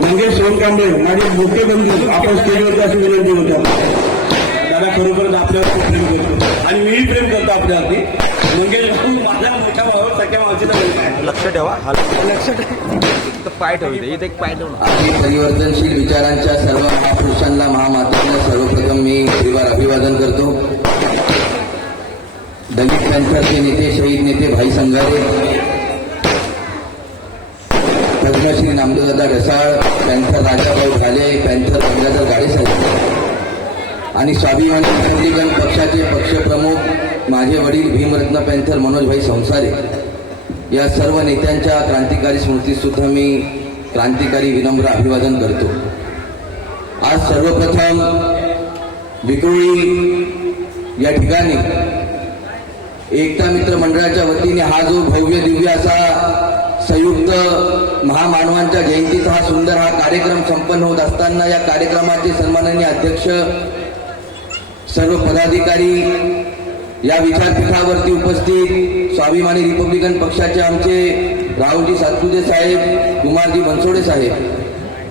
मंगेश सोनकांबळे माझे मोठे बंधू आपण स्टेजवरती अशी विनंती होतो. दादा खरोखरच आपल्यावर खूप प्रेम करतो आणि मीही प्रेम करतो आपल्यावरती. मंगेश माझ्या मोठ्या भावावर सख्या मावशीचा मुलगा आहे. लक्ष ठेवा. लक्ष ठेवा. पाय ठेवू दे. इथे एक पाय ठेवू. आपली परिवर्तनशील विचारांच्या सर्व महापुरुषांना महामातांना सर्वप्रथम मी श्रीवार अभिवादन करतो. दलित पॅन्थरचे नेते शहीद नेते भाई संघारे, पद्मश्री नामदेवदादा ढसाळ, पॅन्थर राजाभाऊ ढाले, पॅन्थर गंगाधर गाडेसाहेब आणि स्वाभिमानी रिपब्लिकन पक्षाचे पक्षप्रमुख माझे वडील भीमरत्न पॅन्थर मनोजभाई संसारे या सर्व नेत्यांच्या क्रांतिकारी स्मृतीस सुद्धा मी क्रांतिकारी विनम्र अभिवादन करतो. आज सर्वप्रथम विक्रोळी या ठिकाणी एकता मित्र मंडळाच्या वतीने हा जो भव्य दिव्य असा संयुक्त महामानवांच्या जयंतीचा हा कार्यक्रम संपन्न होत असताना या कार्यक्रमाचे सन्माननीय अध्यक्ष, सर्व पदाधिकारी, या विचारपीठावरती उपस्थित स्वाभिमानी रिपब्लिकन पक्षाचे आमचे राहुलजी सातपुते साहेब, कुमारजी बनसोडे साहेब,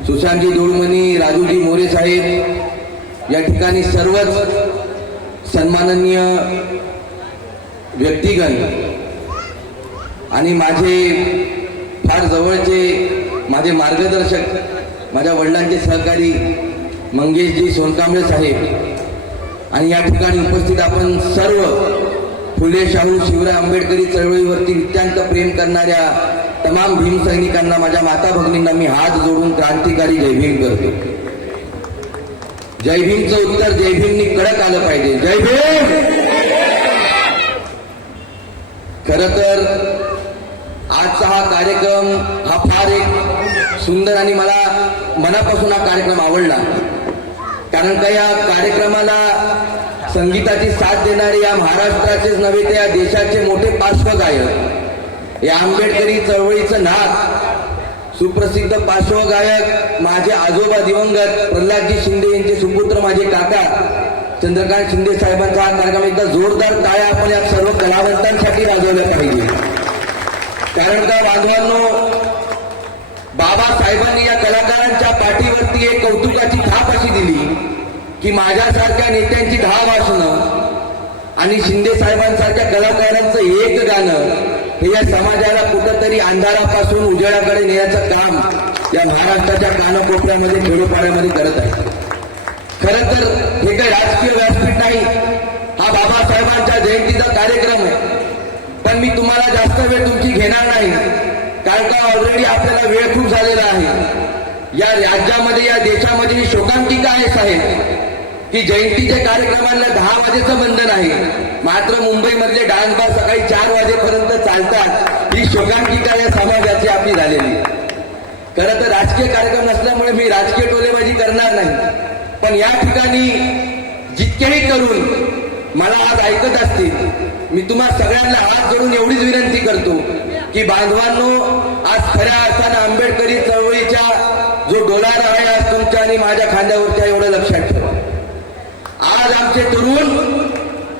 सुशांतजी दोडमणी, राजूजी मोरे साहेब, या ठिकाणी सर्वच सन्माननीय व्यक्तिगण आणि माझे फार जवळचे माझे मार्गदर्शक, माझ्या वडिलांचे सहकारी मंगेशजी सोनकांबळे साहेब आणि या ठिकाणी उपस्थित आपण सर्व फुले शाहू शिवराय आंबेडकरी चळवळीवरती नित्यांत प्रेम करणाऱ्या तमाम भीमसैनिकांना, माझ्या माता भगिनींना मी हात जोडून क्रांतिकारी जय भीम करतो. जय भीमचं उत्तर जय भीमनी कडक आलं पाहिजे. जय भीम. खरं तर आजचा हा कार्यक्रम हा फार एक सुंदर आणि मला मनापासून हा कार्यक्रम आवडला. कारण का या कार्यक्रमाला संगीताची साथ देणारे या महाराष्ट्राचेच नव्हे तर या देशाचे मोठे पार्श्वगायक, या आंबेडकरी चळवळीचं नाथ सुप्रसिद्ध पार्श्वगायक माझे आजोबा दिवंगत प्रल्हादजी शिंदे यांचे सुपुत्र माझे काका चंद्रकांत शिंदे साहेबांचा हा कार्यक्रम एकदा जोरदार टाळ्या आपण या सर्व कलावंतांसाठी वाजवल्या पाहिजे. कारण का बांधवांनो, बाबासाहेबांनी या कलाकारांच्या पाठीवरती एक कौतुकाची थाप अशी दिली की माझ्यासारख्या नेत्यांची 10 भाषणं आणि शिंदे साहेबांसारख्या कलाकारांचं एक गाणं हे या समाजाला कुठंतरी अंधारापासून उजेडाकडे नेण्याचं काम या महाराष्ट्राच्या कानाकोपऱ्यामध्ये खेडोपाड्यामध्ये करत आहे. खरं तर हे काही राजकीय व्यासपीठ नाही, हा बाबासाहेबांच्या जयंतीचा कार्यक्रम आहे. पण मी तुम्हाला जास्त वेळ तुमची घेणार नाही, कारण का ऑलरेडी आपल्याला वेळ खूप झालेला आहे. या राज्यामध्ये, या देशामध्ये शोकांतिका आहे साहेब की जयंतीच्या कार्यक्रमाला 10 वाजेचं बंधन आहे, मात्र मुंबईमधले डान्स बार सकाळी 4 वाजेपर्यंत चालतात. ही शोकांतिका या समाजाची आपली झालेली. खरं तर राजकीय कार्यक्रम नसल्यामुळे मी राजकीय टोलेबाजी करणार नाही. पण या ठिकाणी जितकेही तरुण मला आज ऐकत असतील, मी तुम्हा सगळ्यांना हात जोडून एवढीच विनंती करतो की बांधवांनो, आज खऱ्या अर्थानं आंबेडकरी चळवळीचा जो डोलारा आहे आज तुमच्या आणि माझ्या खांद्यावरच्या, एवढं लक्षात ठेवा. आज आमचे तरुण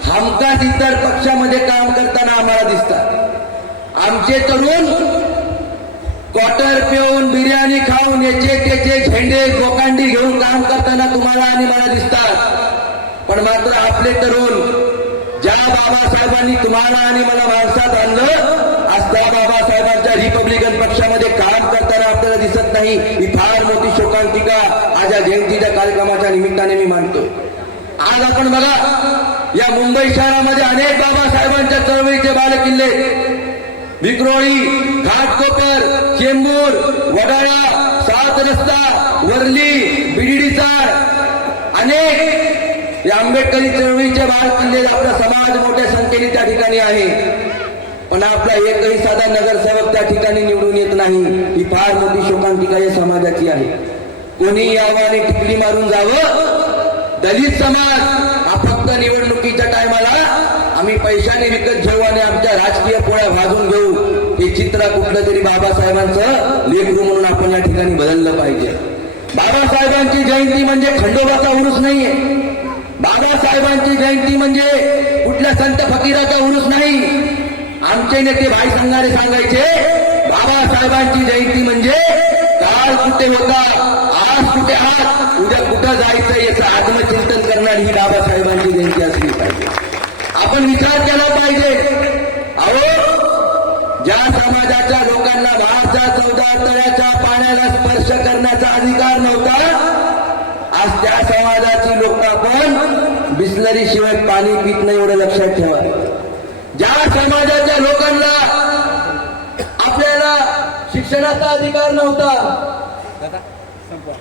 हमखास इतर पक्षामध्ये काम करताना आम्हाला दिसतात. आमचे तरुण क्वार्टर पिऊन, बिर्याणी खाऊन, याचे त्याचे झेंडे गोकांडी घेऊन काम करताना तुम्हाला आणि मला दिसतात. पण मात्र आपले तरुण, ज्या बाबासाहेबांनी तुम्हाला आणि मला माणसात आणलं, आज त्या बाबासाहेबांच्या रिपब्लिकन पक्षामध्ये काम करताना आपल्याला दिसत नाही. ही फार मोठी शोकांतिका आज या जयंतीच्या कार्यक्रमाच्या निमित्ताने मी मानतो. आज आपण बघा, या मुंबई शहरामध्ये अनेक बाबासाहेबांच्या चळवळीचे बालेकिल्ले, विक्रोळी, घाटकोपर, चेंबूर, वडाळा, 7 रस्ता, वर्ली, बीडीचार, अनेक या आंबेडकरी चळवळीचे बालेकिल्ले, आपला समाज मोठ्या संख्येने त्या ठिकाणी आहे. पण आपला एकही साधा नगरसेवक त्या ठिकाणी निवडून येत नाही. ही फार मोठी शोकांतिका या समाजाची आहे. कोणी यावं आणि टिकली मारून जावं. दलित समाज हा फक्त निवडणुकीच्या टायमाला आम्ही पैशाने विकत घेऊ आणि आमच्या राजकीय पोळ्या भाजून घेऊ, हे चित्र कुठलं तरी बाबासाहेबांचं लेकरू म्हणून आपण या ठिकाणी बदललं पाहिजे. बाबासाहेबांची जयंती म्हणजे खंडोबाचा उरूस नाहीये. बाबासाहेबांची जयंती म्हणजे कुठल्या संत फकीराचा उरूस नाही. आमचे नेते भाई संघाने सांगायचे बाबासाहेबांची जयंती म्हणजे काल कुठे होता, आज कुठे आहात, उद्या कुठं जायचं याचं आत्मचिंतन करणारी ही बाबासाहेबांची जयंती असली पाहिजे. आपण विचार केला पाहिजे. अहो, ज्या समाजाच्या लोकांना 1014 तळ्याच्या पाण्याला स्पर्श करण्याचा अधिकार नव्हता, आज त्या समाजाची लोक पण बिस्लरी शिवाय पाणी पित नाही, एवढं लक्षात ठेवा. ज्या समाजाच्या लोकांना आपल्याला शिक्षणाचा अधिकार नव्हता,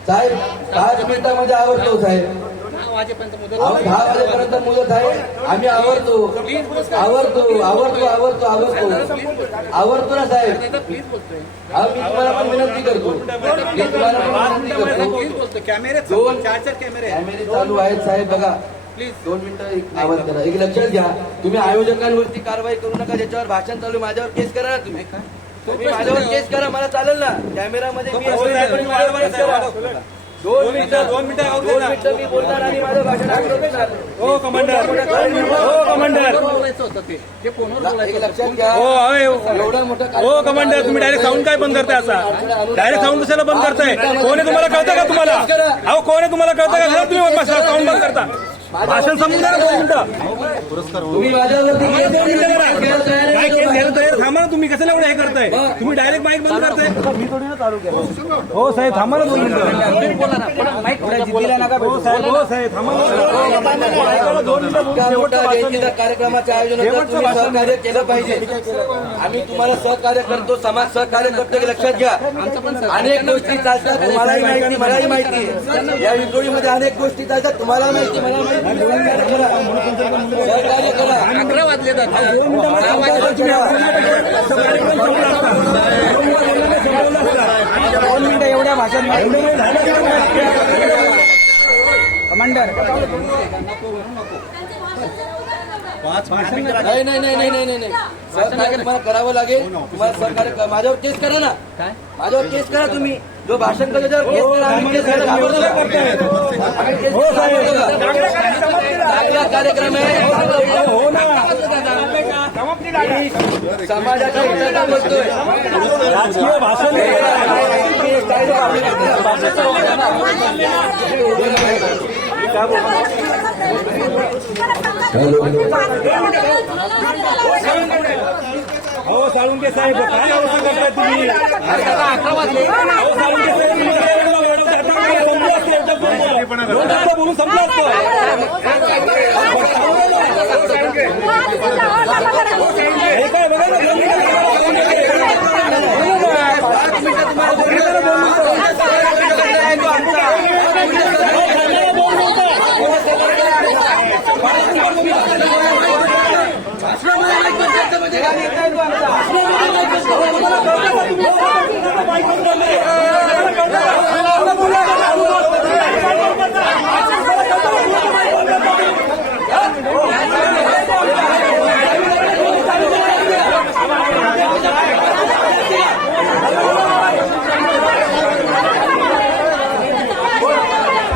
साहेब 5 मिनिटांमध्ये आवडतो साहेब, 10 वाजेपर्यंत मुदत आहे, आम्ही आवडतो ना साहेब. मी तुम्हाला पण विनंती करतो, कॅमेरे चालू आहेत साहेब. बघा 2 मिनिटं आवाज करा. एक लक्षात घ्या, तुम्ही आयोजकांवरती कारवाई करू नका. ज्याच्यावर भाषण चालू माझ्यावर केस करा ना. तुम्ही माझ्यावर केस करा, मला चालेल ना. कॅमेरामध्ये मी माझ्यावर केस करा. 2 मिनिटं मी बोलणार आणि माझं भाषण हो कमांडर, एक लक्षात घ्या. एवढा मोठा हो कमांडर, तुम्ही डायरेक्ट साऊंड काय बंद करताय? असा डायरेक्ट साऊंड कशाला बंद करताय? कोण आहे तुम्हाला कळतं का? तुम्हाला अहो कोण आहे तुम्हाला कळतं का? तुम्ही साऊंड बंद करता. भाषण समजून द्या. 2 मिनिटं तुम्ही माझ्यावरती केस काय केस घ्यायला तयार? थांबा ना, तुम्ही कशाला एवढं हे करताय? तुम्ही डायरेक्ट माईक बंद करताय. मी थोडी ना चालू केलं. हो साहेब थांबा ना 2 मिनिटं. हो साहेब, हो साहेब थांबा ना 2 मिनिटं. कार्यक्रमाच्या आयोजनात तुम्ही सहकार्य केलं पाहिजे. आम्ही तुम्हाला सहकार्य करतो, समाज सहकार्य करतो, हे लक्षात घ्या. अनेक गोष्टी चालतात, तुम्हालाही माहिती, मलाही माहिती. या विक्रोळीमध्ये अनेक गोष्टी चालतात, तुम्हाला माहिती, मला माहिती. सहकार्य करा. 11 वाजले जातात. 2 मिनिटं एवढ्या भाषण कमांडर नाही. सहकार्य तुम्हाला करावं लागेल. तुम्हाला सहकार्य माझ्यावर केस करा ना. माझ्यावर केस करा. तुम्ही जो भाषण करतो त्याच्यावर केस करा. आम्ही केस करायला घाबरतो का? कार्यक्रम आहे. समाजाच्या विचारात बोलतोय. राजकीय भाषण हो साळुंके साहेब, काय अवस्था करताय तुम्ही? 11 वाजले. बोलून संपलं असतं. हे काय बघा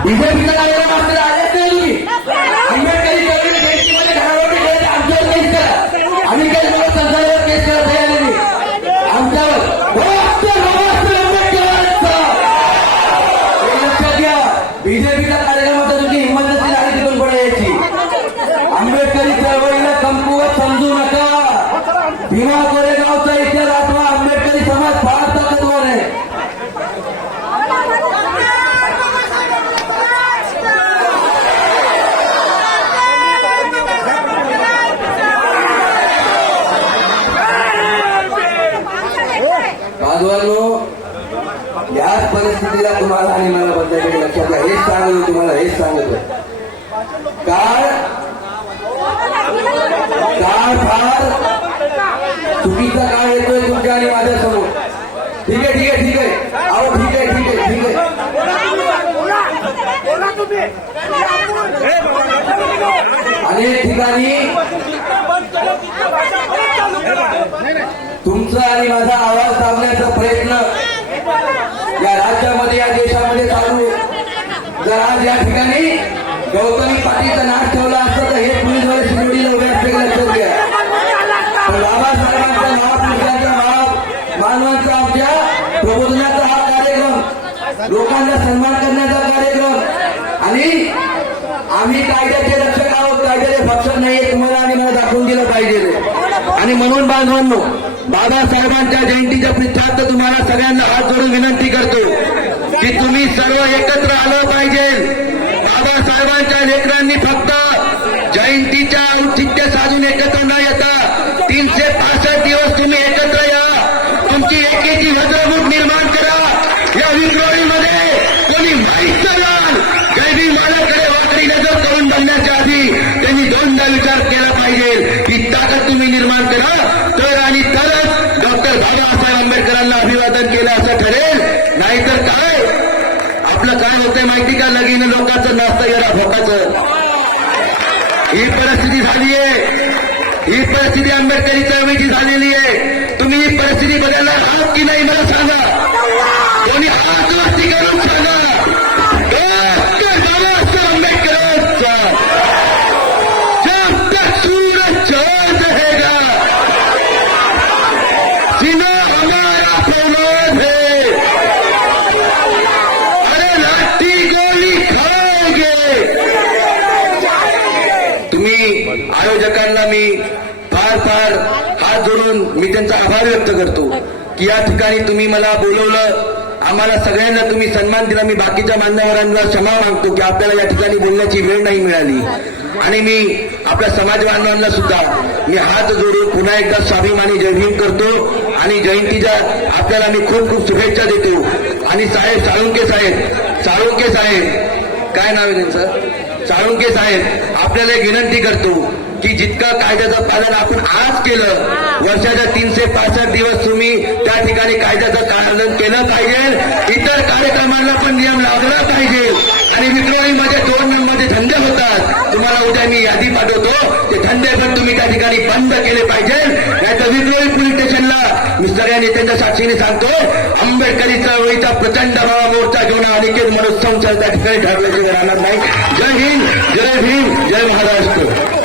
बीजेपीचा कार्यक्रम मात्र आलेच नाही. आंबेडकरी चळवळी जयंतीमध्ये घरावरती गेले, आमच्यावर केस करा. आम्ही काही लोक संसारावर केस करा तयार नाही. आमच्यावर लक्षात घ्या. बीजेपीचा कार्यक्रम होता, तुझी हिंमत नसली आणि तिथून पुढे यायची. आंबेडकरी चळवळीला कमकुवत समजू नका. भीमा कोरेगावचा इतिहास आठवा. आंबेडकरी समाज फार ताकदवर आहे. बाजवांनो, याच परिस्थितीला तुम्हाला आणि मला बदलायचे लक्षात घ्या. हेच सांगतो तुम्हाला, हेच सांगतो. काळ फार चुकीचा काळ येतोय तुमच्या आणि माझ्या समोर. ठीक आहे. अहो ठीक आहे. अनेक ठिकाणी तुमचा आणि माझा आवाज दाबण्याचा प्रयत्न या राज्यामध्ये, या देशामध्ये चालू आहे. जर आज या ठिकाणी गौतमी पाटीलचा नाश ठेवला असता तर हे पोलीस शिवडीला उभे असते, लक्षात घ्या. पण बाबासाहेबांनी लोकांना सन्मान करण्याचा कार्यक्रम आणि आम्ही कायद्याचे रक्षक आहोत, कायद्याचे भक्षक नाहीये, तुम्हाला आणि मला दाखवून दिलं पाहिजे. आणि म्हणून बांधवांनो, बाबासाहेबांच्या जयंतीच्या प्रित्यार्थ तुम्हाला सगळ्यांना हात जोडून विनंती करतो की तुम्ही सर्व एकत्र आलं पाहिजे. बाबासाहेबांच्या लेकरांनी फक्त जयंतीच्या औचित्य साधून एकत्र न येता 365 दिवस तुम्ही एकत्र या, तुमची एकेची वज्रमूठ निर्माण करा. या विक्रोळीमध्ये कोणी माहीत लाल गैबी मालाकडे वाकडी नजर करून बघण्याच्या आधी त्यांनी दोनदा विचार केला पाहिजे. ही ताकद तुम्ही निर्माण करा, तर आणि तरच डॉक्टर बाबासाहेब आंबेडकरांना अभिवादन केलं असं ठरेल. नाहीतर काय आपलं काय होतंय माहिती का, लगीन लोकांचं नसतं येरा भोकाचं. ही परिस्थिती झाली आहे, ही परिस्थिती आंबेडकरी चळवळीची झालेली आहे. तुम्ही ही परिस्थिती बदलणार आहात की नाही मला सांगा. कोणी हात वरती करून सांगा. डॉक्टर बाबासाहेब आंबेडकरांचा जब तक सूरज चांद रहेगा सीना हमारा फौलाद है. अरे लाठी गोली खाओगे. तुम्ही आयोजकांना मी फार फार हात जोडून मी त्यांचा आभार व्यक्त करतो की या ठिकाणी तुम्ही मला बोलवलं, आम्हाला सगळ्यांना तुम्ही सन्मान दिला. मी बाकीच्या मान्यवरांना क्षमा मागतो की आपल्याला या ठिकाणी बोलण्याची वेळ नाही मिळाली. आणि मी आपल्या समाज बांधवांना सुद्धा मी हात जोडून पुन्हा एकदा स्वाभिमानी जय भीम करतो आणि जयंतीच्या आपल्याला मी खूप खूप शुभेच्छा देतो. आणि साहेब साळुंके साहेब काय नाव आहे त्यांचं, साळुंके साहेब, आपल्याला एक विनंती करतो की जितकं कायद्याचं पालन आपण आज केलं, वर्षाच्या 365 दिवस तुम्ही त्या ठिकाणी कायद्याचं पालन केलं पाहिजे. इतर कार्यक्रमांना पण नियम लावला पाहिजे. आणि विक्रोळीमध्ये 2 नंबरचे धंदे होतात, तुम्हाला उद्या मी यादी पाठवतो, ते धंदे पण तुम्ही त्या ठिकाणी बंद केले पाहिजे. नाहीतर विक्रोळी पोलीस स्टेशनला मी सगळ्या नेत्यांच्या साक्षीने सांगतो, आंबेडकरी चळवळीचा प्रचंड मोर्चा घेऊन अनिकेत मनोत्सव त्या ठिकाणी ठरल्याशिवाय राहणार नाही. जय हिंद, जय भीम, जय महाराष्ट्र.